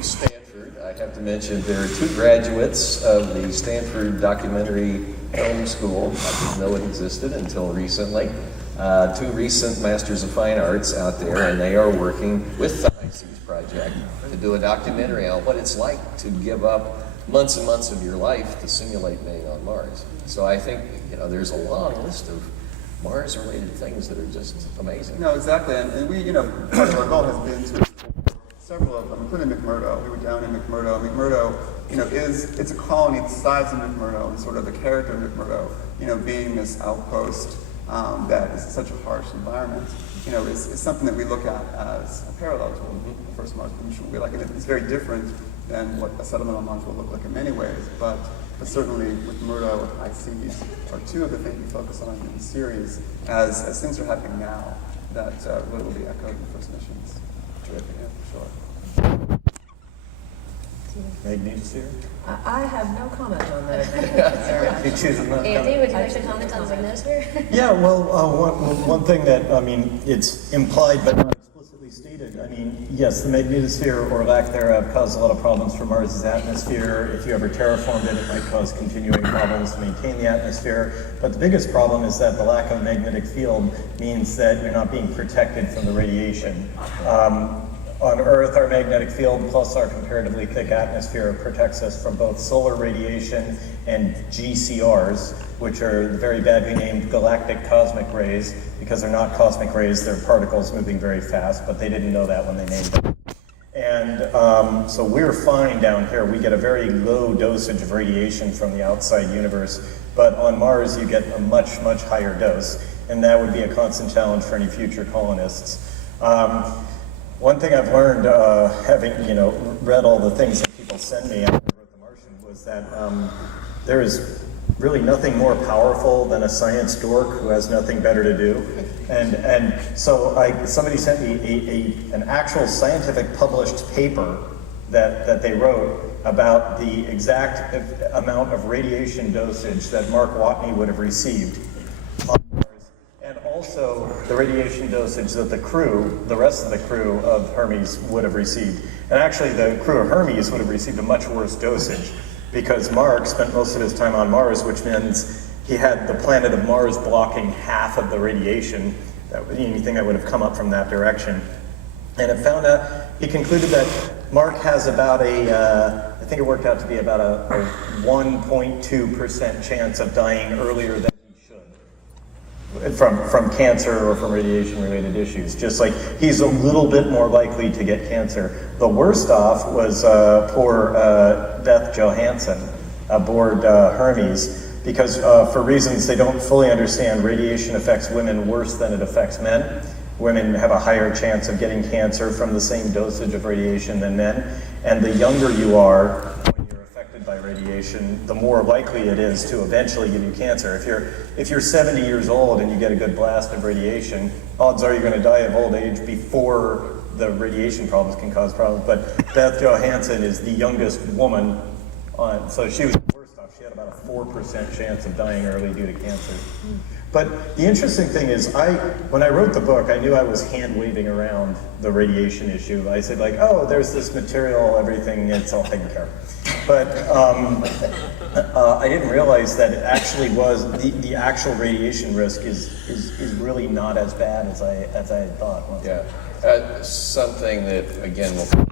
from Stanford. I have to mention there are two graduates of the Stanford Documentary Film School. I didn't know it existed until recently. Two recent Masters of Fine Arts out there, and they are working with the HI-SEAS project to do a documentary on what it's like to give up months and months of your life to simulate being on Mars. So I think, there's a long list of Mars-related things that are just amazing. No, exactly, and we, part of our goal has been to explore several of them, including McMurdo. We were down in McMurdo. McMurdo, it's a colony the size of McMurdo, and sort of the character of McMurdo, being this outpost that is such a harsh environment, is something that we look at as a parallel to the first Mars mission will be like, and it's very different than what a settlement on Mars will look like in many ways, but certainly with Murdo and HI-SEAS are two of the things we focus on in the series as things are happening now that really will be echoed in the first missions. Terrific, yeah, for sure. Magnetosphere? I have no comment on that. You choose another. Andy, would you like to comment on Magnetosphere? Yeah, well, one thing that, it's implied but not explicitly stated. Yes, the magnetosphere or lack thereof caused a lot of problems for Mars's atmosphere. If you ever terraformed it, it might cause continuing problems to maintain the atmosphere. But the biggest problem is that the lack of a magnetic field means that you're not being protected from the radiation. On Earth, our magnetic field plus our comparatively thick atmosphere protects us from both solar radiation and GCRs, which are the very badly named galactic cosmic rays, because they're not cosmic rays, they're particles moving very fast, but they didn't know that when they named them. And so we're fine down here. We get a very low dosage of radiation from the outside universe, but on Mars you get a much, much higher dose, and that would be a constant challenge for any future colonists. One thing I've learned, having read all the things that people send me after I wrote The Martian, was that there is really nothing more powerful than a science dork who has nothing better to do. And so somebody sent me an actual scientific published paper that they wrote about the exact amount of radiation dosage that Mark Watney would have received on Mars, and also the radiation dosage that the rest of the crew of Hermes would have received. And actually the crew of Hermes would have received a much worse dosage, because Mark spent most of his time on Mars, which means he had the planet of Mars blocking half of the radiation, anything that would have come up from that direction. And he concluded that Mark has about I think it worked out to be about a 1.2% chance of dying earlier than he should from cancer or from radiation-related issues. Just like he's a little bit more likely to get cancer. The worst off was poor Beth Johansen aboard Hermes, because for reasons they don't fully understand, radiation affects women worse than it affects men. Women have a higher chance of getting cancer from the same dosage of radiation than men, and the younger you are when you're affected by radiation, the more likely it is to eventually give you cancer. If you're 70 years old and you get a good blast of radiation, odds are you're going to die of old age before the radiation problems can cause problems. But Beth Johansen is the youngest woman on, so she was the worst off. She had about a 4% chance of dying early due to cancer. But the interesting thing is, when I wrote the book, I knew I was hand-waving around the radiation issue. I said oh, there's this material, everything, it's all taken care of. But I didn't realize that it actually was, the actual radiation risk is really not as bad as I had thought. Yeah, something that, again, will come